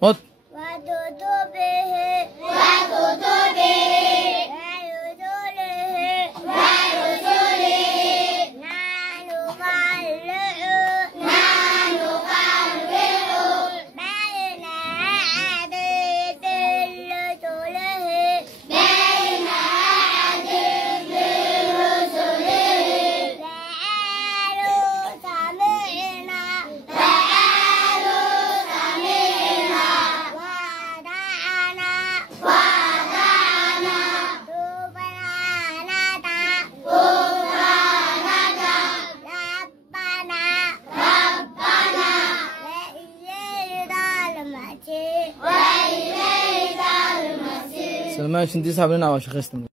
قط وكتبه ورسله نحن نفرق بين أحد رسله قالوا سمعنا وأطعنا غفرانك ربنا وإليك المصير. سلمان شندي صاحبنا وشخصتنا.